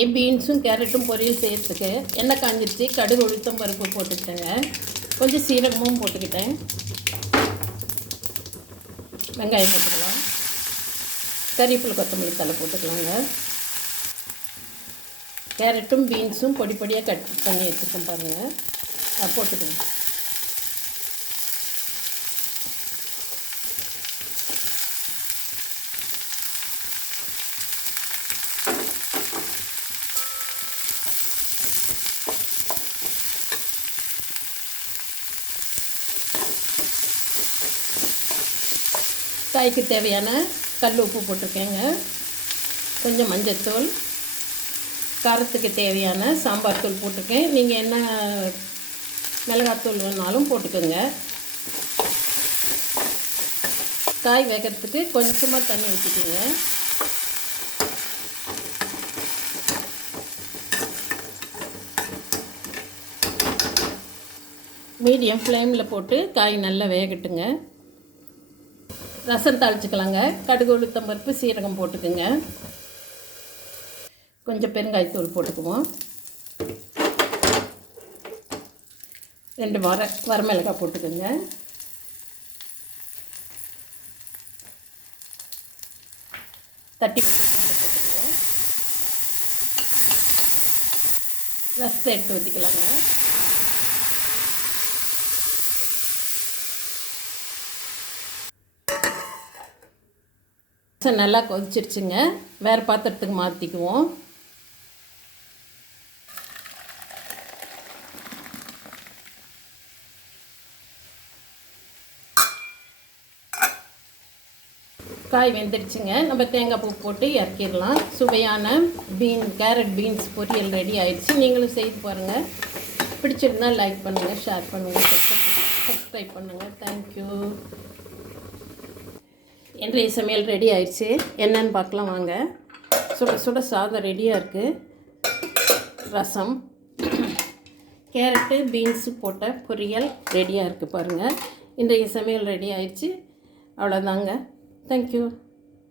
ஏ பீன்ஸும் கேரட்டும் பொரியல் செய்கிறதுக்கு எண்ணெய் காஞ்சிருச்சு கடுகு உளுத்தம் பருப்பு போட்டுக்கிட்டேங்க. கொஞ்சம் சீரகமும் போட்டுக்கிட்டேன். வெங்காயம் போட்டுக்கலாம். கறிவேப்பிலை கொத்தமல்லி தலை போட்டுக்கலாங்க. கேரட்டும் பீன்ஸும் பொடி பொடியாக கட் பண்ணி வச்சுருக்கேன் பாருங்கள் போட்டுக்கோங்க காய்க்கு தேவையான கல் உப்பு போட்டிருக்கேங்க. கொஞ்சம் மஞ்சத்தூள். காரத்துக்கு தேவையான சாம்பார் தூள் போட்டிருக்கேன். நீங்கள் என்ன மிளகாத்தூள் வேணாலும் போட்டுக்கோங்க. காய் வேகிறதுக்கு கொஞ்சமாக தண்ணி ஊற்றிக்கோங்க மீடியம் ஃப்ளேமில் போட்டு காய் நல்லா வேகட்டுங்க. ரசம் தாளிச்சுக்கலாங்க. கடுகு உளுத்தம் பருப்பு சீரகம் போட்டுக்குங்க. கொஞ்சம் பெருங்காயத்தூள் போட்டுக்குவோம். ரெண்டு வர வரமிளகாய் போட்டுக்கோங்க. தட்டி போட்டுக்குவோம். ரசத்தை எடுத்து ஊற்றிக்கலாங்க ரசம் நல்லா கொதிச்சிருச்சுங்க. வேறு பாத்திரத்துக்கு மாற்றிக்குவோம் காய் வெந்துடுச்சுங்க நம்ம தேங்காய் பூ போட்டு இறக்கிடலாம். சுவையான பீன் கேரட் பீன்ஸ் பொரியல் ரெடி ஆயிடுச்சு. நீங்களும் செய்து பாருங்கள் பிடிச்சிருந்தா லைக் பண்ணுங்கள் ஷேர் பண்ணுங்கள் சப்ஸ்கிரைப் பண்ணுங்கள் தேங்க்யூ இன்றைய சமையல் ரெடி ஆயிடுச்சு? என்னன்னு பார்க்கலாம் வாங்க. சுட சுட சாதம் ரெடியாக இருக்குது ரசம் கேரட்டு பீன்ஸு போட்ட பொரியல் ரெடியாக இருக்குது பாருங்கள் இன்றைய சமையல் ரெடி ஆயிடுச்சு. அவ்வளோதாங்க தேங்க்யூ